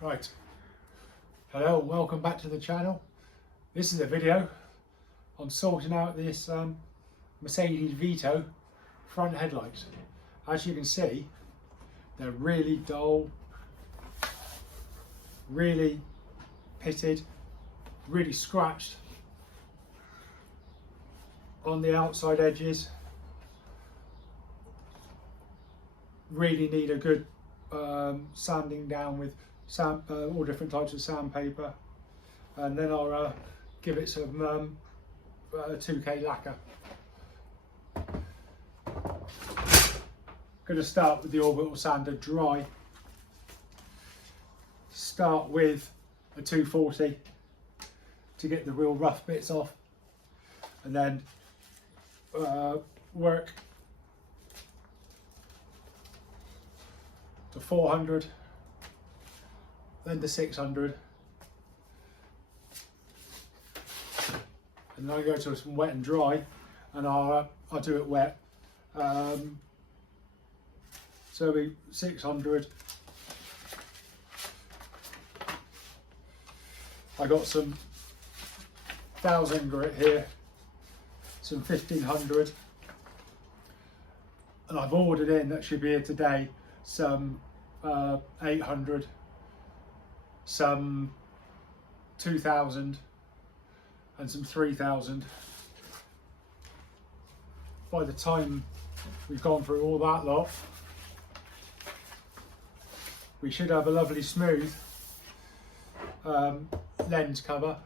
Right, hello and welcome back to the channel. This is a video on sorting out this Mercedes Vito front headlights. As you can see, they're really dull, really pitted, really scratched on the outside edges. Really need a good sanding down with all different types of sandpaper, and then I'll give it some 2K lacquer. Going to start with the orbital sander dry. Start with a 240 to get the real rough bits off, and then work to 400, then to 600, and then I go to some wet and dry, and I'll do it wet. So it'll be 600. I got some 1000 grit here, some 1500, and I've ordered in, that should be here today, some 800, some 2000, and some 3000. By the time we've gone through all that lot, we should have a lovely smooth lens cover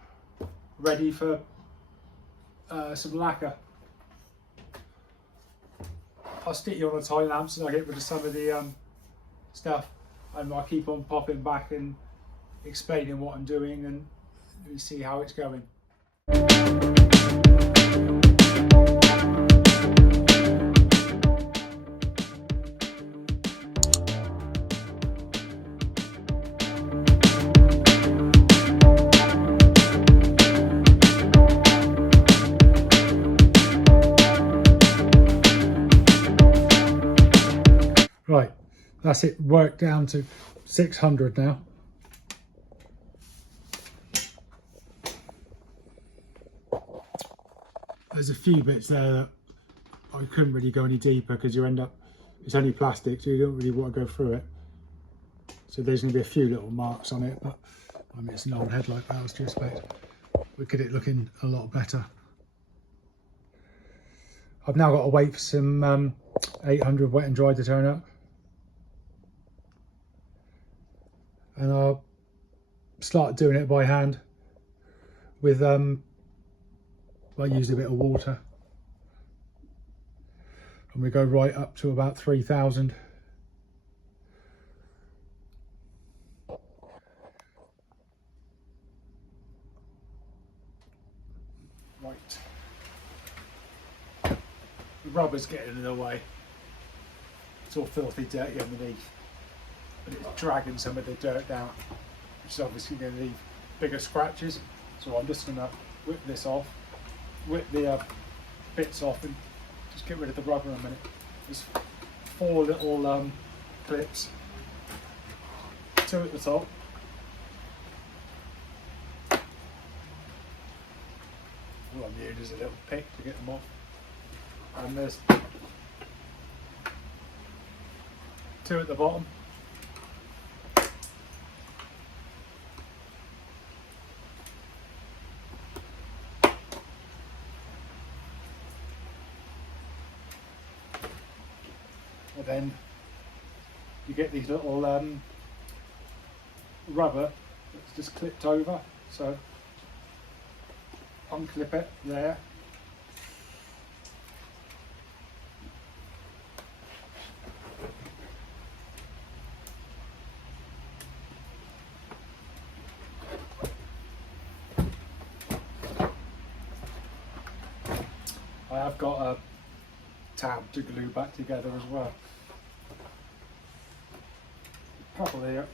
ready for some lacquer. I'll stick you on a time lapse and I'll get rid of some of the stuff, and I'll keep on popping back and explaining what I'm doing, and we see how it's going. Right, that's it worked down to 600 now. There's a few bits there that I couldn't really go any deeper because you end up, it's only plastic, so you don't really want to go through it. So there's going to be a few little marks on it, but I mean, it's an old headlight, but I was to expect. We'll get it looking a lot better. I've now got to wait for some 800 wet and dry to turn up. And I'll start doing it by hand with I used a bit of water, and we go right up to about 3000. Right, the rubber's getting in the way. It's all filthy dirty underneath, and it's dragging some of the dirt down, which is obviously going to leave bigger scratches. So I'm just going to whip this off, whip the bits off, and just get rid of the rubber in a minute. There's 4 little clips, 2 at the top, all I'm using is a little pick to get them off, and there's 2 at the bottom. And then you get these little rubber that's just clipped over, so unclip it there. I have got a tab to glue back together as well. Couple here,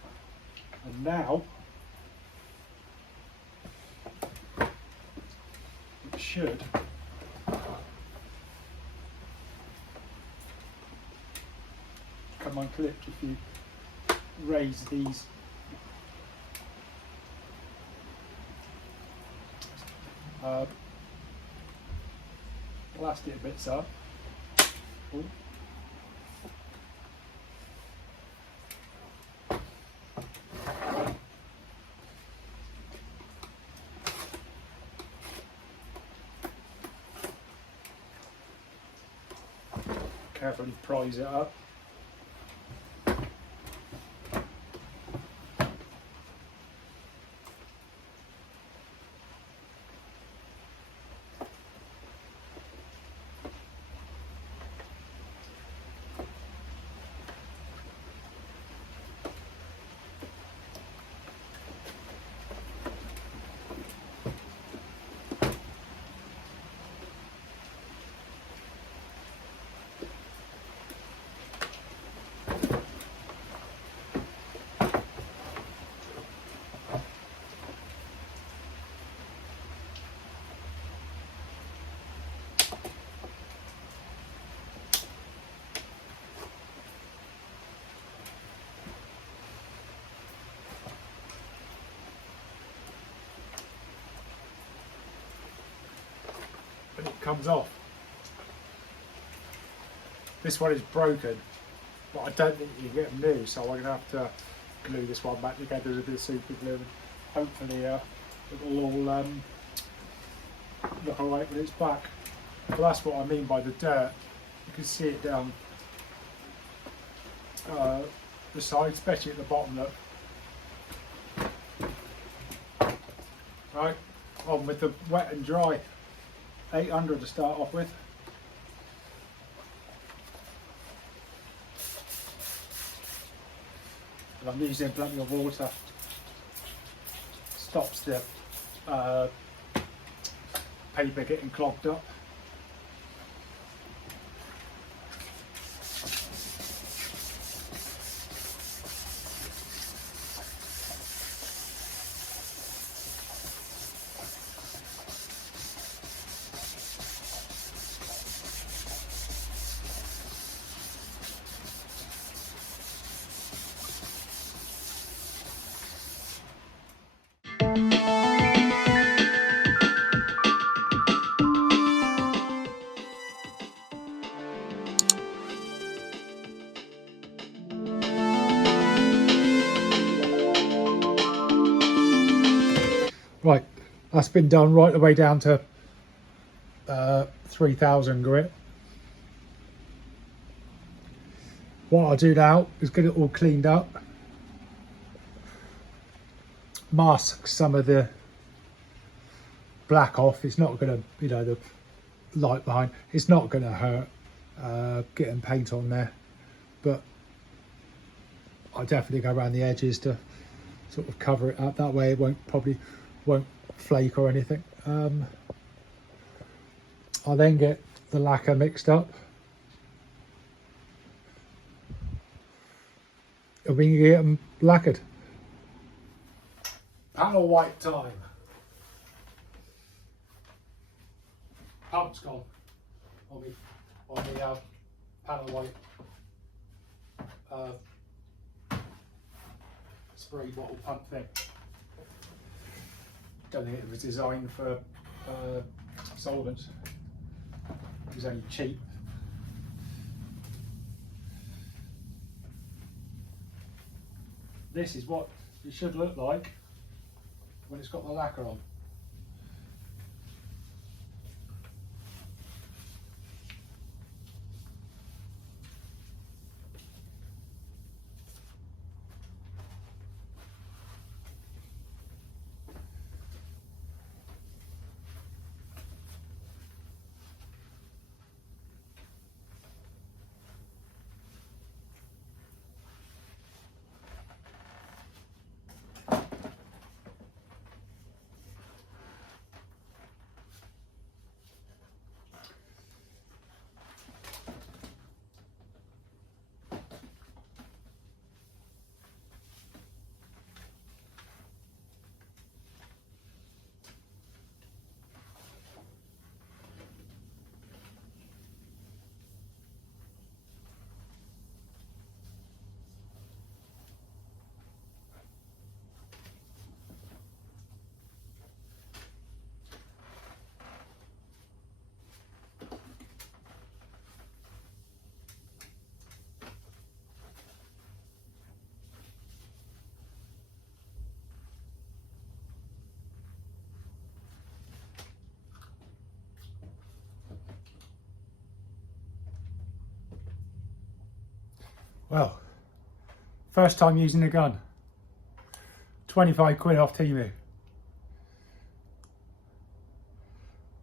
and now it should come unclipped if you raise these plastic bits up. Ooh. Carefully prise it up. And it comes off. This one is broken, but I don't think you can get them new, so I'm going to have to glue this one back together with a bit of super glue, and hopefully it will all look alright when it's back. But that's what I mean by the dirt. You can see it down the side, especially at the bottom. Look. Right, on with the wet and dry. 800 to start off with. And I'm using plenty of water. Stops the paper getting clogged up. Right, that's been done right the way down to 3000 grit. What I'll do now is get it all cleaned up, mask some of the black off. It's not going to, you know, the light behind, it's not going to hurt getting paint on there, but I'll definitely go around the edges to sort of cover it up. That way it probably won't flake or anything. I'll then get the lacquer mixed up, and we can get them lacquered. Panel white time. Pump's gone on the panel white spray bottle pump thing. Don't think it was designed for solvents. It was only cheap. This is what it should look like when it's got the lacquer on. Well, first time using the gun. 25 quid off Temu.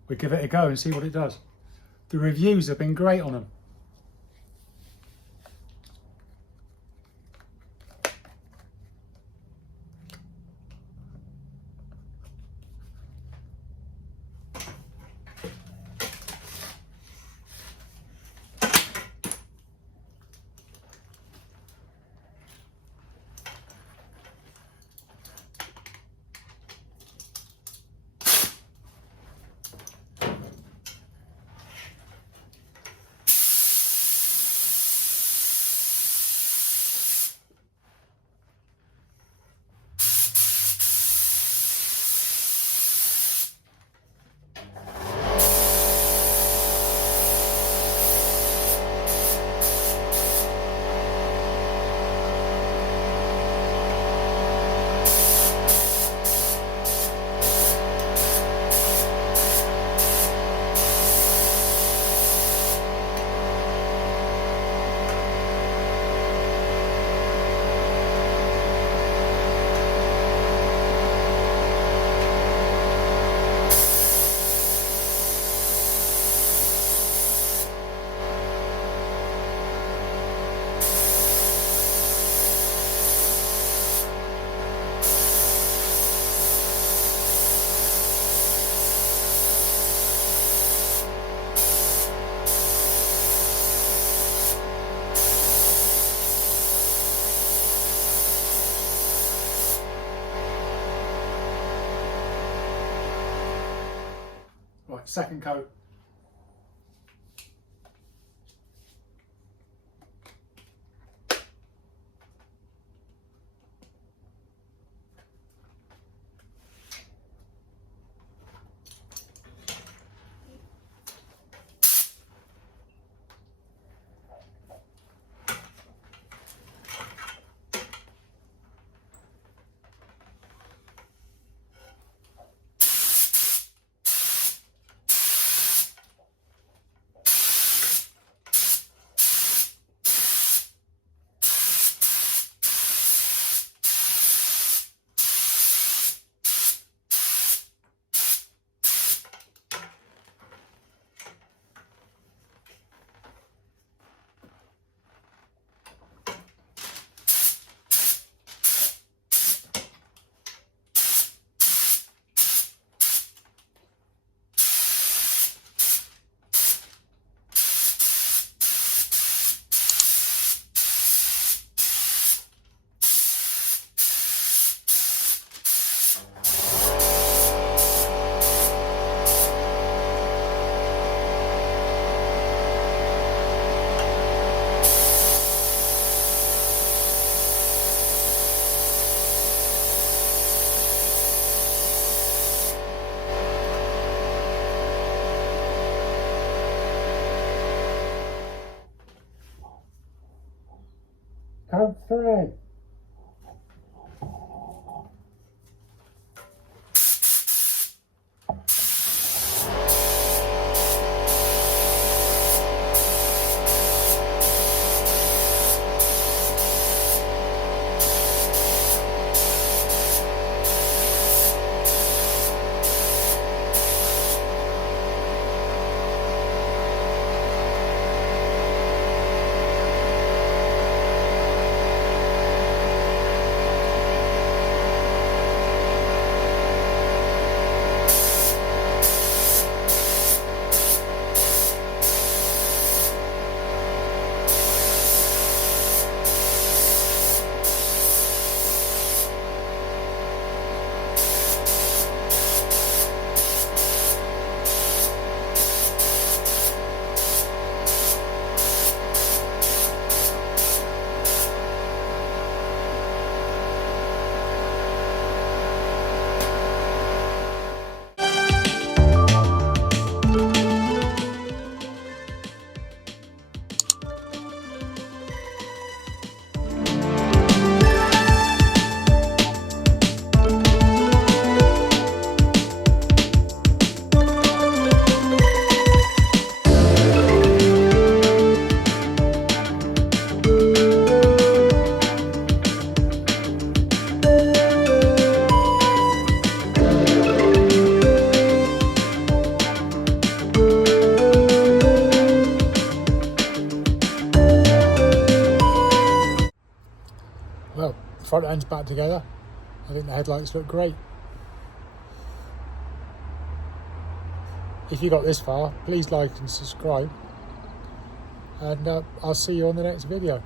We give it a go and see what it does. The reviews have been great on them. Right, second coat. Count 3. front end's back together. I think the headlights look great. If you got this far, please like and subscribe, and I'll see you on the next video.